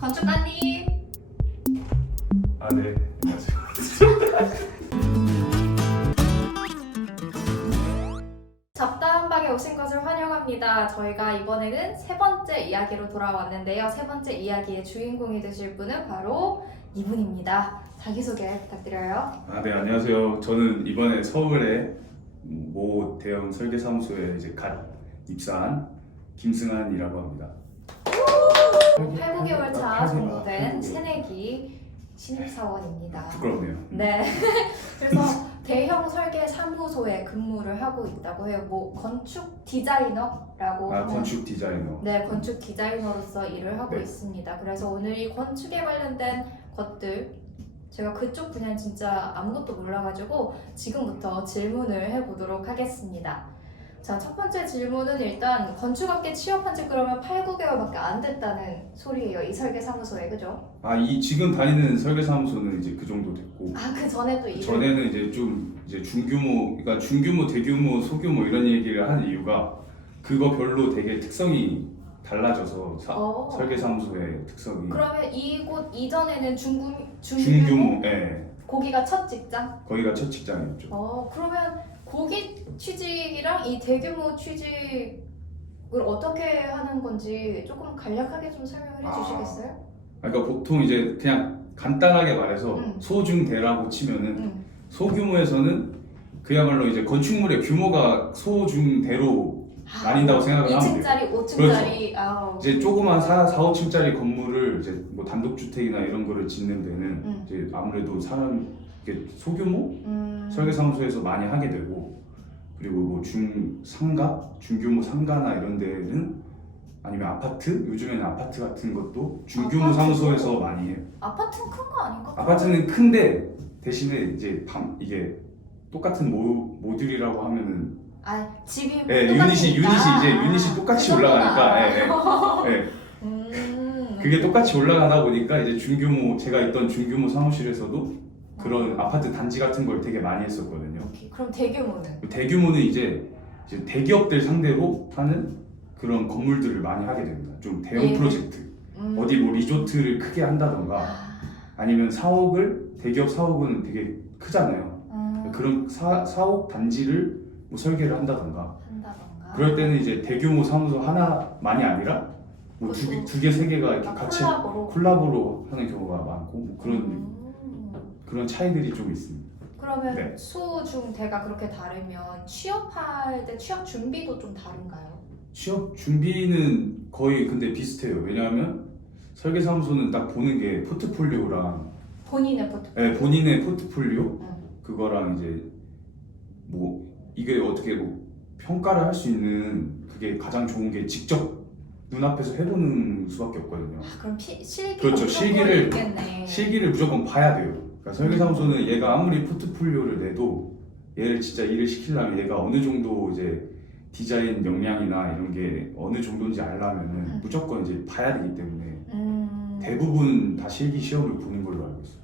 건축가님. 네. 안녕하세요. 잡다한방에 오신 것을 환영합니다. 저희가 이번에는 세 번째 이야기로 돌아왔는데요. 세 번째 이야기의 주인공이 되실 분은 바로 이분입니다. 자기소개 부탁드려요. 네, 안녕하세요. 저는 이번에 서울의 모 대형 설계사무소에 이제 갓 입사한 김승환이라고 합니다. 8, 9개월 차 정도된 새내기 신입사원입니다. 부끄럽네요. 네. 그래서 대형 설계 사무소에 근무를 하고 있다고 해요. 뭐 건축 디자이너라고 하면 건축 디자이너. 네, 건축 디자이너로서 일을 하고 네. 있습니다. 그래서 오늘 이 건축에 관련된 것들 제가 그쪽 분야는 진짜 아무것도 몰라가지고 지금부터 질문을 해보도록 하겠습니다. 자, 첫 번째 질문은 일단 건축학계 취업한 지 그러면 8, 9개월밖에 안 됐다는 소리예요. 이 설계사무소에, 그죠? 이 지금 다니는 설계사무소는 이제 그 정도 됐고, 그 전에 또 일을 전에는 이제 좀 이제 중규모, 그러니까 중규모, 대규모, 소규모 이런 얘기를 하는 이유가 그거 별로 되게 특성이 달라져서 설계사무소의 특성이 그러면 이곳 이전에는 중규모, 예, 거기가 첫 직장? 거기가 첫 직장이었죠. 그러면 거기 취직이랑 이 대규모 취직을 어떻게 하는 건지 조금 간략하게 좀 설명을 해주시겠어요? 그러니까 보통 이제 그냥 간단하게 말해서 소중대라고 치면은 소규모에서는 그야말로 이제 건축물의 규모가 소중대로 나뉜다고 생각을 하면 돼요. 2층짜리, 5층짜리. 그렇죠. 이제 조그만 4, 5층짜리 건물을 이제 뭐 단독주택이나 이런 거를 짓는 데는 이제 아무래도 이게 소규모 설계사무소에서 많이 하게 되고, 그리고 뭐 중규모 상가나 이런 데는 아니면 아파트, 요즘에는 아파트 같은 것도 중규모 아파트도? 사무소에서 많이 해요. 아파트는 큰 거 아닌가? 아파트는 큰데 대신에 이제 이게 똑같은 모듈이라고 하면은 집이 유닛이 똑같이 올라가니까 그게 똑같이 올라가다 보니까 이제 제가 있던 중규모 사무실에서도 그런 아파트 단지 같은 걸 되게 많이 했었거든요. 그럼 대규모는? 대규모는 이제 대기업들 상대로 하는 그런 건물들을 많이 하게 됩니다. 좀 대형 프로젝트, 어디 뭐 리조트를 크게 한다던가, 아니면 대기업 사옥은 되게 크잖아요. 그런 사옥 단지를 뭐 설계를 한다던가. 그럴 때는 이제 대규모 사무소 하나만이 아니라 뭐 두 개, 세 개가 이렇게 같이 콜라보로 하는 경우가 많고, 뭐 그런 차이들이 좀 있습니다. 그러면 네. 소, 중, 대가 그렇게 다르면 취업할 때 취업 준비도 좀 다른가요? 취업 준비는 거의 근데 비슷해요. 왜냐하면 설계사무소는 딱 보는 게 포트폴리오랑 본인의 포트폴리오? 본인의 포트폴리오 그거랑 이제 뭐 이게 어떻게 뭐 평가를 할 수 있는 그게 가장 좋은 게 직접 눈앞에서 해보는 수밖에 없거든요. 그럼 실기가 그렇죠. 있겠네. 실기를 무조건 봐야 돼요. 그러니까 설계사무소는 얘가 아무리 포트폴리오를 내도 얘를 진짜 일을 시키려면 얘가 어느 정도 이제 디자인 역량이나 이런 게 어느 정도인지 알려면은 무조건 이제 봐야 되기 때문에 대부분 다 실기 시험을 보는 걸로 알고 있어요.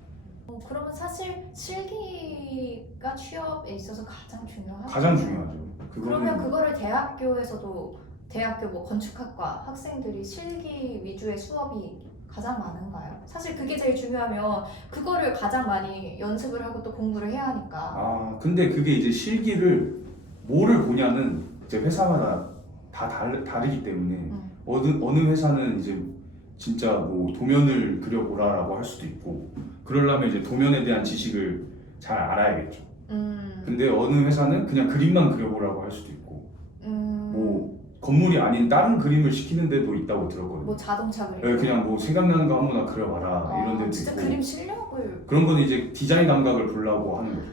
그러면 사실 실기가 취업에 있어서 가장 중요하죠? 가장 중요하죠. 그러면 그거를 대학교에서도 대학교 뭐 건축학과 학생들이 실기 위주의 수업이 가장 많은가요? 사실 그게 제일 중요하면 그거를 가장 많이 연습을 하고 또 공부를 해야 하니까. 근데 그게 이제 실기를 뭐를 보냐는 이제 회사마다 다 다르기 때문에 어느 회사는 이제 진짜 뭐 도면을 그려보라라고 할 수도 있고, 그러려면 이제 도면에 대한 지식을 잘 알아야겠죠. 근데 어느 회사는 그냥 그림만 그려보라고 할 수도 있고, 뭐 건물이 아닌 다른 그림을 시키는 데도 있다고 들었거든요. 뭐 자동차 그림? 그냥 뭐 생각나는 거 아무나 그려봐라 이런 데도 진짜 있고. 그림 실력을. 그런 건 이제 디자인 감각을 보려고 하는 거죠.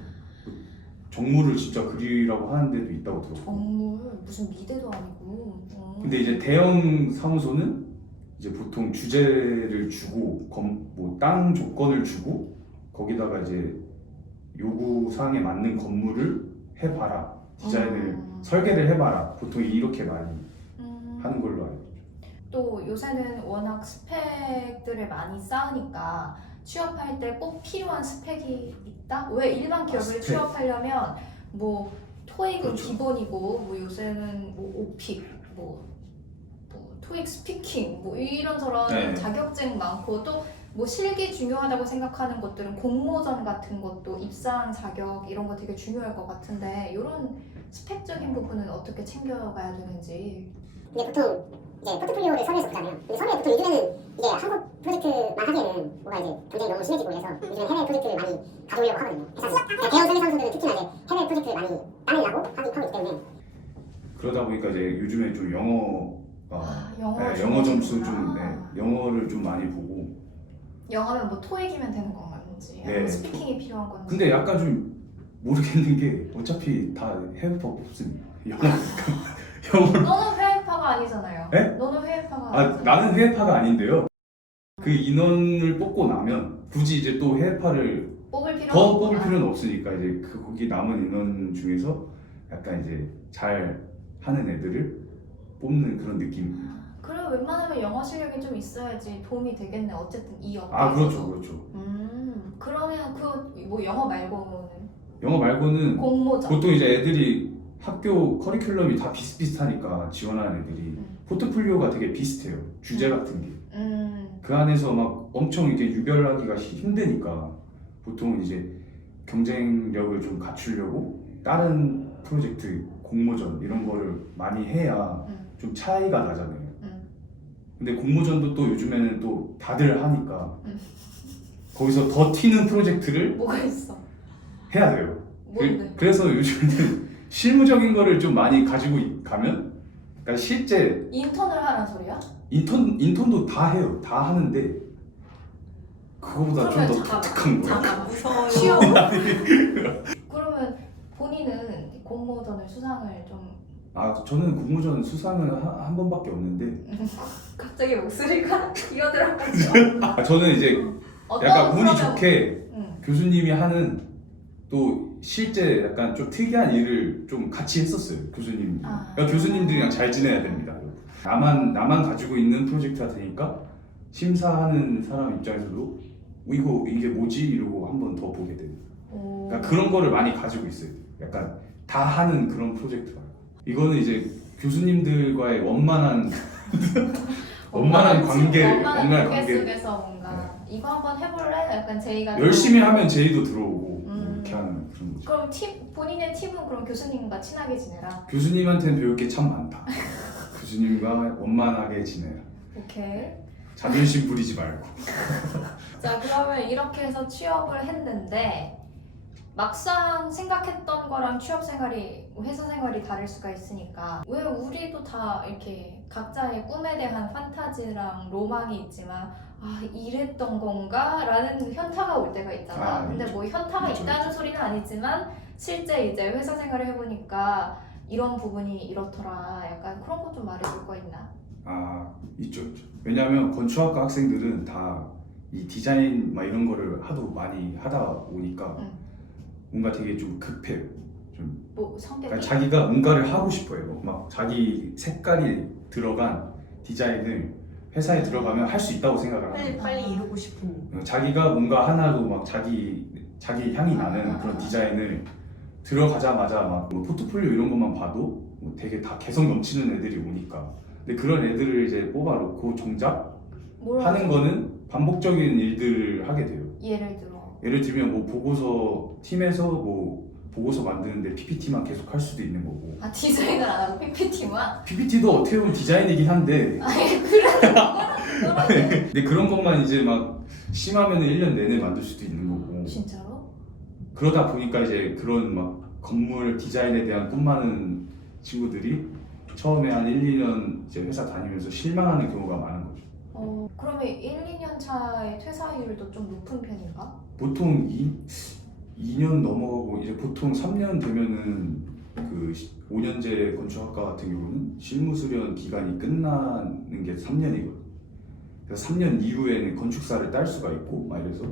정물을 진짜 그리라고 하는 데도 있다고 들었고. 정물? 무슨 미대도 아니고. 근데 이제 대형 사무소는 이제 보통 주제를 주고 뭐 땅 조건을 주고 거기다가 이제 요구 사항에 맞는 건물을 해봐라, 디자인을 설계를 해봐라, 보통 이렇게 많이 하는 걸로 알고 있죠. 또 요새는 워낙 스펙들을 많이 쌓으니까 취업할 때 꼭 필요한 스펙이 있다? 왜 일반 기업을 스펙. 취업하려면 뭐 토익은 그렇죠. 기본이고 뭐 요새는 뭐 오픽 뭐 토익 스피킹 뭐 이런저런 네. 자격증 많고 또 뭐 실기 중요하다고 생각하는 것들은 공모전 같은 것도 입상 자격 이런 거 되게 중요할 것 같은데 이런 스펙적인 부분은 어떻게 챙겨가야 되는지. 근데 보통 이제 포트폴리오를 서류에서 보잖아요. 근데 서류에 보통 요즘에는 이게 한국 프로젝트만 하기에는 뭐가 이제 경쟁이 너무 심해지고 그래서 요즘 해외 프로젝트를 많이 가져오려고 하거든요. 그래서 대형 설계 사무소들은 특히나 이제 해외 프로젝트를 많이 따내려고 하고 있기 때문에 그러다 보니까 이제 요즘에 좀 영어가 영어 점수 좀 영어를 좀 많이 보고. 영어면 뭐 토익이면 되는 건지 네. 스피킹이 필요한 건지. 근데 약간 좀 모르겠는 게 어차피 다 해외파 뽑습니다. 영어를. 너는 회화파가 아니잖아요. 네? 너는 회화파가 아, 아니잖아요. 나는 해외파가 아닌데요. 그 인원을 뽑고 나면 굳이 이제 또 해외파를 뽑을 필요는 더 없구나. 뽑을 필요는 없으니까 이제 그 거기 남은 인원 중에서 약간 이제 잘 하는 애들을 뽑는 그런 느낌. 그럼 웬만하면 영어 실력이 좀 있어야지 도움이 되겠네. 어쨌든 이 업계에서. 아, 그렇죠, 그렇죠. 그러면 그 뭐 영어 말고는 영어 말고는 공모전. 보통 이제 애들이 학교 커리큘럼이 다 비슷비슷하니까 지원하는 애들이 포트폴리오가 되게 비슷해요. 주제 같은 게. 그 안에서 막 엄청 이렇게 유별하기가 힘드니까 보통은 이제 경쟁력을 좀 갖추려고 다른 프로젝트, 공모전 이런 거를 많이 해야 좀 차이가 나잖아요. 근데 공모전도 또 요즘에는 또 다들 하니까 거기서 더 튀는 프로젝트를 뭐가 있어? 해야 돼요. 뭔데? 그래서 요즘에는 실무적인 거를 좀 많이 가지고 가면, 그러니까 실제 인턴을 하란 소리야? 인턴도 다 해요. 다 하는데 그거보다 좀 더 잠깐만, 독특한 거야. 잠깐 무서워요. 쉬워. 그러면 본인은 공모전을 수상을 좀 아, 저는 공모전 수상은 한 번밖에 없는데, 갑자기 목소리가 기어들어가지고 아, 저는 이제 약간 운이 좋게 교수님이 하는 또 실제 약간 좀 특이한 일을 좀 같이 했었어요. 교수님. 그러니까 교수님들이랑 잘 지내야 됩니다. 나만 가지고 있는 프로젝트 같으니까 심사하는 사람 입장에서도 이게 뭐지? 이러고 한 번 더 보게 돼요. 그러니까 그런 거를 많이 가지고 있어요. 약간 다 하는 그런 프로젝트가. 이거는 이제 교수님들과의 원만한 관계, 원만한 관계 관계. 속에서 뭔가 이거 한번 해볼래? 약간 제이가 열심히 하면 제의도 들어오고 이렇게 하는 그런 거죠. 그럼 본인의 팀은 그럼 교수님과 친하게 지내라. 교수님한테는 배울 게 참 많다. 교수님과 원만하게 지내라. 오케이. 자존심 부리지 말고. 자 그러면 이렇게 해서 취업을 했는데 막상 생각했던 거랑 취업 생활이 회사 생활이 다를 수가 있으니까 왜 우리도 다 이렇게 각자의 꿈에 대한 판타지랑 로망이 있지만 아 이랬던 건가? 라는 현타가 올 때가 있잖아. 근데 뭐 현타가 그렇죠. 있다는 소리는 아니지만 실제 이제 회사 생활을 해보니까 이런 부분이 이렇더라. 약간 그런 거 좀 말해줄 거 있나? 아, 있죠. 왜냐하면 건축학과 학생들은 다 이 디자인 막 이런 거를 하도 많이 하다 보니까 뭔가 되게 좀 급해요. 좀 뭐 성격이? 그러니까 자기가 뭔가를 하고 싶어요. 막 자기 색깔이 들어간 디자인을 회사에 들어가면 할 수 있다고 생각을 빨리 합니다. 빨리 이루고 싶은. 자기가 뭔가 하나로 막 자기 향이 나는 그런 디자인을 들어가자마자 막뭐 포트폴리오 이런 것만 봐도 뭐 되게 다 개성 넘치는 애들이 오니까. 근데 그런 애들을 이제 뽑아놓고 정작 하는 거는 반복적인 일들을 하게 돼요. 예를 들어 예를 들면 뭐 보고서 팀에서 뭐 보고서 만드는데 PPT만 계속 할 수도 있는 거고. 아 디자인을 안 하고 PPT만? PPT도 어떻게 보면 디자인이긴 한데 아니 그래 근데 그런 것만 이제 막 심하면 1년 내내 만들 수도 있는 거고. 진짜로? 그러다 보니까 이제 그런 막 건물 디자인에 대한 꿈 많은 친구들이 처음에 한 1, 2년 이제 회사 다니면서 실망하는 경우가 많은 거죠. 그러면 1, 2년 차의 퇴사율도 좀 높은 편인가? 보통 2년 넘어가고 이제 보통 3년 되면은 그 5년제 건축학과 같은 경우는 실무 수련 기간이 끝나는 게 3년이거든. 그래서 3년 이후에는 건축사를 딸 수가 있고 막 이래서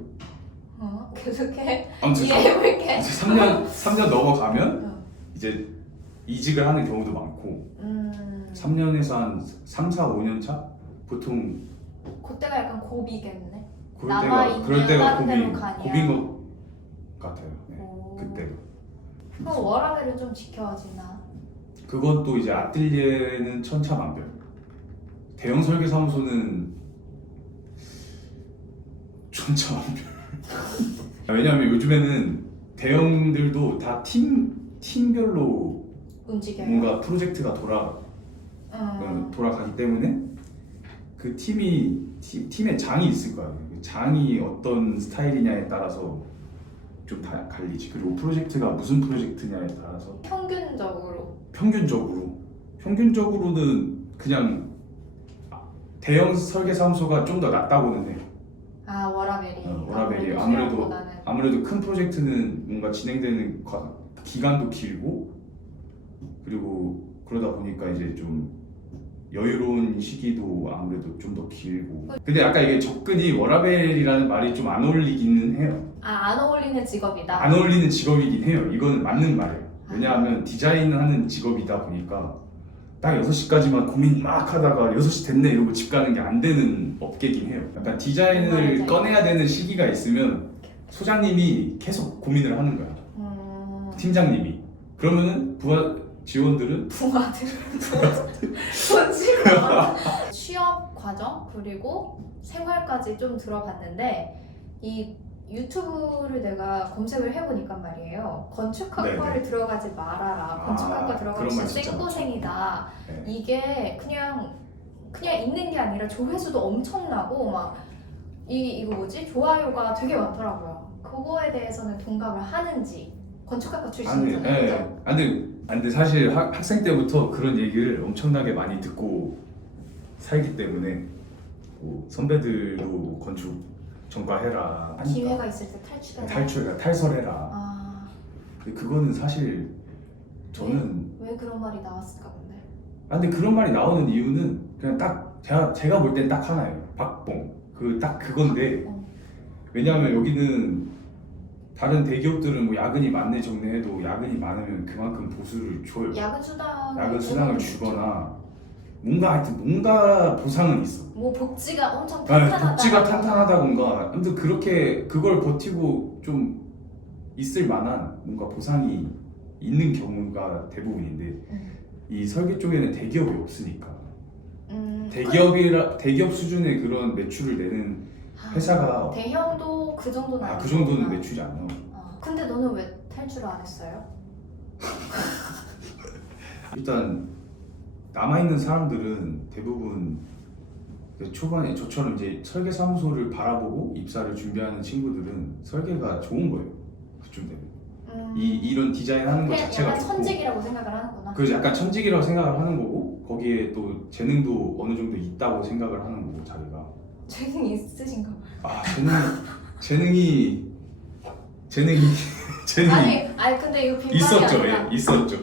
계속해 아무튼 이해해볼게. 3년 넘어가면 이제 이직을 하는 경우도 많고 3년에서 한 3, 4, 5년 차 보통 그때가 약간 고비겠네. 그럴 때가 다른 데로 가냐. 고비인 것 같아요. 네, 오. 그때가. 그럼 워라밸을 좀 지켜지나? 그것도 이제 아뜰리에는 천차만별. 대형 설계사무소는 전차원별. 왜냐하면 요즘에는 대형들도 다 팀별로 움직여요. 뭔가 프로젝트가 돌아가기 때문에 그 팀의 장이 있을 거야. 그 장이 어떤 스타일이냐에 따라서 좀 다 갈리지. 그리고 프로젝트가 무슨 프로젝트냐에 따라서 평균적으로는 그냥 대형 설계사무소가 좀 더 낫다고는 해. 워라벨이. 워라벨이 수영보다는. 아무래도 큰 프로젝트는 뭔가 진행되는 기간도 길고, 그리고 그러다 보니까 이제 좀 여유로운 시기도 아무래도 좀 더 길고. 근데 아까 이게 접근이 워라벨이라는 말이 좀 안 어울리기는 해요. 안 어울리는 직업이다. 안 어울리는 직업이긴 해요. 이거는 맞는 말이에요. 왜냐하면 디자인하는 직업이다 보니까 딱 6시까지만 고민 막 하다가 6시 됐네 이러고 집 가는 게 안 되는 업계긴 해요. 약간 디자인을 맞아요. 꺼내야 되는 시기가 있으면 소장님이 계속 고민을 하는 거야. 팀장님이. 그러면은 부하 지원들은 부하들. 취업 과정 그리고 생활까지 좀 들어봤는데 이 유튜브를 내가 검색을 해보니까 말이에요. 건축학과를 들어가지 말아라. 건축학과 들어가면 그런 말 진짜 진짜 생고생이다. 네. 이게 그냥 있는 게 아니라 조회수도 엄청나고 이거 뭐지? 좋아요가 되게 많더라고요. 그거에 대해서는 동감을 하는지. 건축학과 출신이잖아요. 근데 사실 학생 때부터 그런 얘기를 엄청나게 많이 듣고 살기 때문에 뭐 선배들도 건축 전과해라 하니까. 기회가 있을 때 탈출해라. 탈설해라. 근데 그거는 사실 저는 왜 그런 말이 나왔을까 근데? 근데 그런 말이 나오는 이유는 그냥 딱 제가 볼 땐 딱 하나예요. 박봉. 딱 그건데 왜냐하면 여기는 다른 대기업들은 뭐 야근이 많네 적네 해도 야근이 많으면 그만큼 보수를 줘요. 야근 수당을 주거나 뭔가 보상은 있어. 뭐 복지가 엄청 탄탄하다. 복지가 탄탄하다던가. 아무튼 그걸 버티고 좀 있을 만한 뭔가 보상이 있는 경우가 대부분인데 이 설계 쪽에는 대기업이 없으니까. 대기업 수준의 그런 매출을 내는 회사가 대형도 그 정도는 그 정도는 매출이 안 나와. 근데 너는 왜 탈출을 안 했어요? 일단 남아있는 사람들은 대부분 초반에 저처럼 이제 설계 사무소를 바라보고 입사를 준비하는 친구들은 설계가 좋은 거예요. 그쯤 되면 이런 디자인하는 것 그냥 자체가 약간 좋고, 천직이라고 생각을 하는구나. 그래서 약간 천직이라고 생각을 하는 거고, 거기에 또 재능도 어느 정도 있다고 생각을 하는 거고 자기가. 재능이 있으신가 봐요. 재능이 아니 근데 이거 빈말이 있었죠. 아니라 있었죠.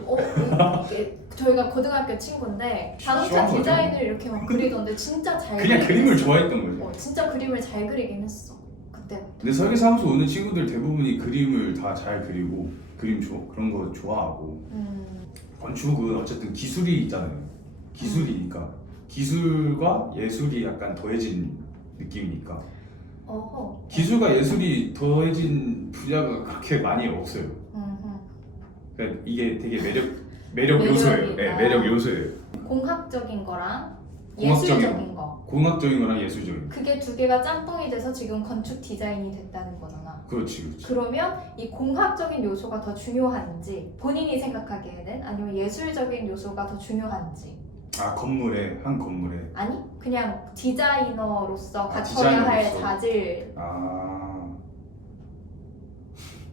이게 저희가 고등학교 친구인데 자동차 시원하죠. 디자인을 이렇게 막 그리던데 진짜 잘 그냥 그리긴 그림을 했어. 좋아했던 거죠. 진짜 그림을 잘 그리긴 했어 그때. 근데 설계사무소 오는 친구들 대부분이 그림을 다 잘 그리고 그런 거 좋아하고. 건축은 어쨌든 기술이 있잖아요. 기술이니까 기술과 예술이 약간 더해진 느낌이니까. 기술과 예술이 더해진 분야가 그렇게 많이 없어요. 그러니까 이게 되게 매력 요소예요. 네, 매력 요소예요. 공학적인 거랑 공학적인 예술적인 거. 공학적인 거랑 예술적인 거. 그게 두 개가 짬뽕이 돼서 지금 건축 디자인이 됐다는 거잖아. 그렇지. 그러면 이 공학적인 요소가 더 중요한지 본인이 생각하기에는 아니면 예술적인 요소가 더 중요한지. 한 건물에. 아니 그냥 디자이너로서 갖춰야 디자이너로서. 할 자질.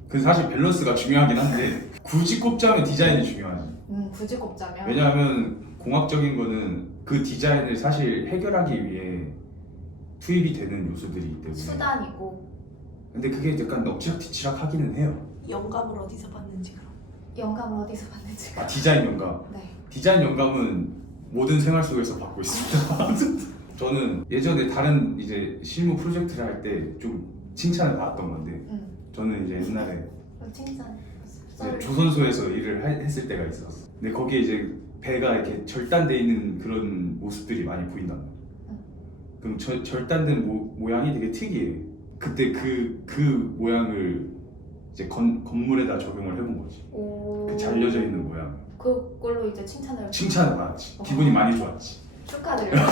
그 사실 밸런스가 중요하긴 한데 굳이 꼽자면 디자인이 중요하지. 굳이 꼽자면. 왜냐하면 공학적인 거는 그 디자인을 사실 해결하기 위해 투입이 되는 요소들이기 때문에. 수단이고. 근데 그게 약간 엎치락뒤치락 하기는 해요. 영감을 어디서 받는지 그럼. 영감을 어디서 받는지. 디자인 영감. 네. 디자인 영감은 모든 생활 속에서 받고 있습니다. 저는 예전에 다른 이제 실무 프로젝트를 할 때 좀 칭찬을 받았던 건데, 저는 이제 옛날에 칭찬. 이제 조선소에서 일을 했을 때가 있었어. 근데 거기에 이제 배가 이렇게 절단돼 있는 그런 모습들이 많이 보인단 말이야. 그럼 절단된 모양이 되게 특이해. 그때 그 모양을 이제 건물에다 적용을 해본 거지. 그 잘려져 있는 모양. 그걸로 이제 칭찬을 받았지. 기분이 많이 좋았지. 축하드려요.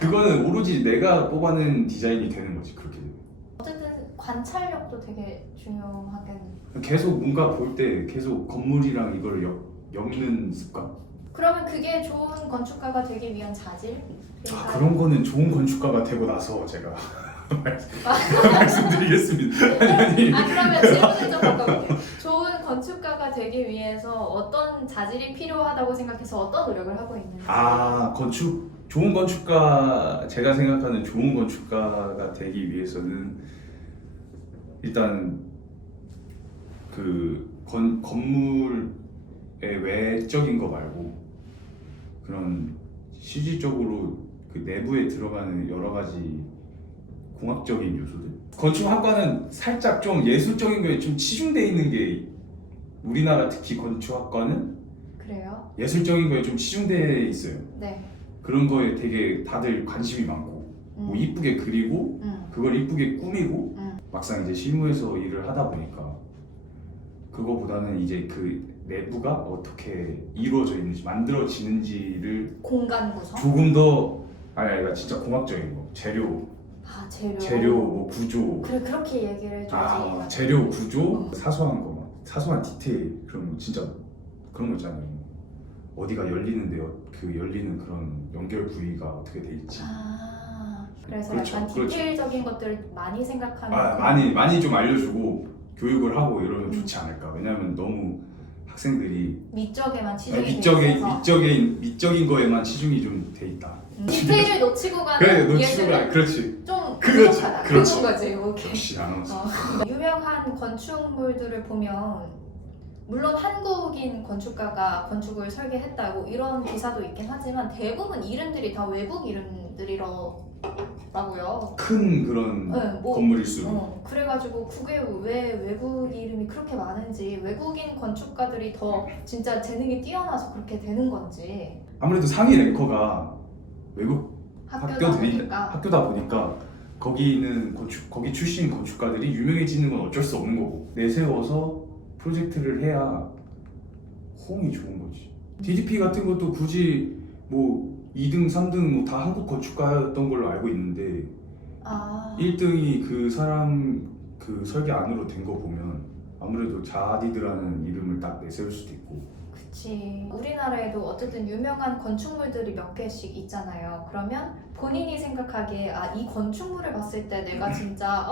그거는 오로지 내가 뽑아낸 디자인이 되는 거지 그렇게 되면. 어쨌든 관찰력도 되게 중요하겠네. 계속 뭔가 볼 때 계속 건물이랑 이걸 엮는 습관. 그러면 그게 좋은 건축가가 되기 위한 자질? 그런 거는 좋은 건축가가 되고 나서 제가 말씀드리겠습니다. 아니. 그러면 질문을 좀 바꿔볼게요. 좋은 건축가가 되기 위해서 어떤 자질이 필요하다고 생각해서 어떤 노력을 하고 있는지. 좋은 건축가, 제가 생각하는 좋은 건축가가 되기 위해서는 일단 그 건물의 외적인 거 말고 그런 실질적으로 그 내부에 들어가는 여러 가지 공학적인 요소들. 건축학과는 살짝 좀 예술적인 거에 좀 치중돼 있는 게, 우리나라 특히 건축학과는 그래요? 예술적인 거에 좀 치중돼 있어요. 네. 그런 거에 되게 다들 관심이 많고 뭐 이쁘게 그리고 그걸 이쁘게 꾸미고 막상 이제 실무에서 일을 하다 보니까 그거보다는 이제 그 내부가 어떻게 이루어져 있는지 만들어지는지를 공간 구성? 조금 더 그러니까 진짜 공학적인 거 재료 재료. 뭐 구조 그래, 그렇게 얘기를 해줘야지. 재료 구조 사소한 거 막 사소한 디테일 그런 거 진짜 그런 거 있잖아요. 어디가 열리는데 그 열리는 그런 연결 부위가 어떻게 돼 있지. 그래서 그렇죠, 약간 그렇죠. 디테일적인 것들을 많이 생각하는 많이 좀 알려주고 교육을 하고 이러면 좋지 않을까. 왜냐면 너무 학생들이 미적에만 치중이 돼 있어서 미적인 거에만 치중이 좀 돼 있다. 디테일을 놓치고 가는 그래, 놓치고 예술은 그렇지. 좀 그렇지, 부족하다. 그렇지. 그런 거지. 오케이. 역시 아나운서. 유명한 건축물들을 보면 물론 한국인 건축가가 건축을 설계했다고 이런 기사도 있긴 하지만 대부분 이름들이 다 외국 이름들이라고요. 큰 그런 네, 뭐, 건물일수록. 그래가지고 그게 왜 외국 이름이 그렇게 많은지, 외국인 건축가들이 더 진짜 재능이 뛰어나서 그렇게 되는 건지. 아무래도 상위 랭커가 외국 학교다 보니까 거기 출신 건축가들이 유명해지는 건 어쩔 수 없는 거고, 내세워서 프로젝트를 해야 호응이 좋은 거지. DDP 같은 것도 굳이 뭐 2등, 3등 뭐 다 한국 건축가였던 걸로 알고 있는데 1등이 그 사람 그 설계 안으로 된 거 보면 아무래도 자디드라는 이름을 딱 내세울 수도 있고. 그치. 우리나라에도 어쨌든 유명한 건축물들이 몇 개씩 있잖아요. 그러면 본인이 생각하기에 이 건축물을 봤을 때 내가 진짜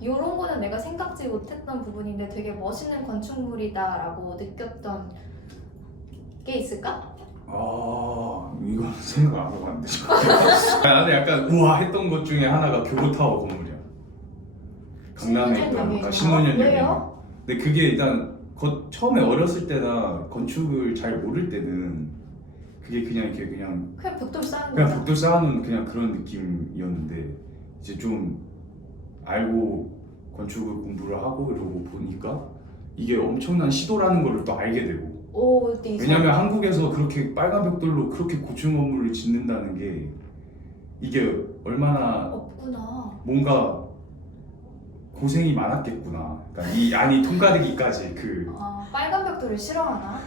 이런 거는 내가 생각지 못했던 부분인데 되게 멋있는 건축물이다 라고 느꼈던 게 있을까? 이건 생각 안 하고 왔는데 나는 약간 우와 했던 것 중에 하나가 교보타워 건물이야. 강남에 있던 신논현역에. 왜요? 근데 그게 일단 처음에 어렸을 때나 건축을 잘 모를 때는 그게 그냥 벽돌 쌓은 그냥 거잖아. 벽돌 쌓아놓은 그냥 그런 느낌이었는데 이제 좀 알고 건축을 공부를 하고 이러고 보니까 이게 엄청난 시도라는 걸 또 알게 되고. 왜냐면 한국에서 그렇게 빨간 벽돌로 그렇게 고층 건물을 짓는다는 게 이게 얼마나 없구나. 뭔가 고생이 많았겠구나. 그러니까 이 안이 통과되기까지 빨간 벽돌을 싫어하나?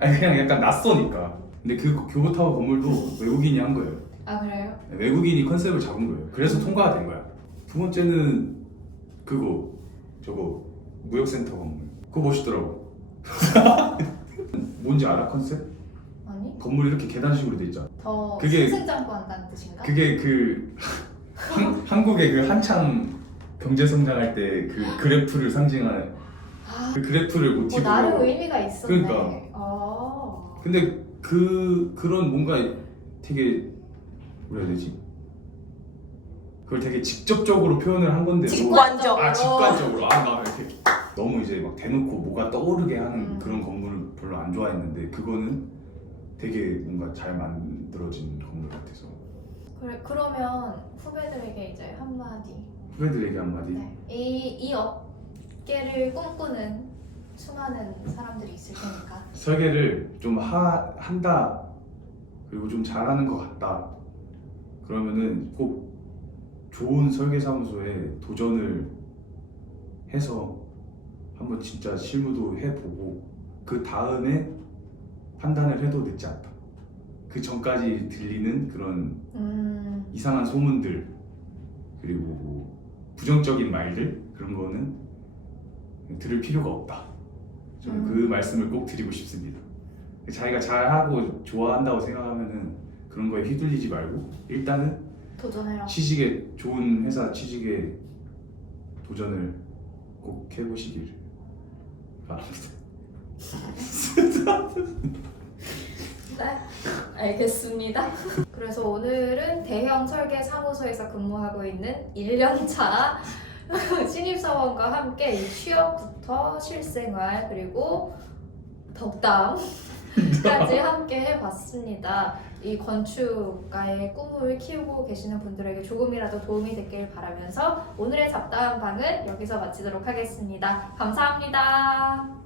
그냥 약간 낯서니까. 근데 그 교보타워 건물도 외국인이 한 거예요. 그래요? 외국인이 컨셉을 잡은 거예요. 그래서 통과가 된 거야. 두 번째는 저거 무역센터 건물. 그거 멋있더라고. 뭔지 알아 컨셉? 아니? 건물이 이렇게 계단식으로 돼 있잖아. 더 그게- 승승장구 한다는 뜻인가? 그게 한국의 그 한창 경제 성장할 때 그 그래프를 상징하는 그 그래프를 모티브로. 나름 의미가 있었네. 그러니까. 근데 그런 뭔가 되게 뭐라 해야 되지? 그걸 되게 직접적으로 표현을 한 건데도 직관적. 직관적으로 나 이렇게 너무 이제 막 대놓고 뭐가 떠오르게 하는 음. 그런 건물을 별로 안 좋아했는데 그거는 되게 뭔가 잘 만들어진 건물 같아서. 그러면 후배들에게 이제 한마디. 후배들에게 한마디. 네. 이 업계를 꿈꾸는 수많은 사람들이 있을 테니까. 설계를 좀 한다 그리고 좀 잘하는 것 같다 그러면은 꼭 좋은 설계사무소에 도전을 해서 한번 진짜 실무도 해보고 그 다음에 판단을 해도 늦지 않다. 그 전까지 들리는 그런 이상한 소문들 그리고 뭐 부정적인 말들 그런 거는 들을 필요가 없다. 저는 그 말씀을 꼭 드리고 싶습니다. 자기가 잘하고 좋아한다고 생각하면은 그런 거에 휘둘리지 말고 일단은 도전해라. 취직에 좋은 회사 취직에 도전을 꼭 해보시길 바랍니다. 네, 알겠습니다. 그래서 오늘은 대형 설계 사무소에서 근무하고 있는 1년차 신입사원과 함께 이 취업부터 실생활 그리고 덕담까지 함께 해봤습니다. 이 건축가의 꿈을 키우고 계시는 분들에게 조금이라도 도움이 됐길 바라면서 오늘의 잡다한 방은 여기서 마치도록 하겠습니다. 감사합니다.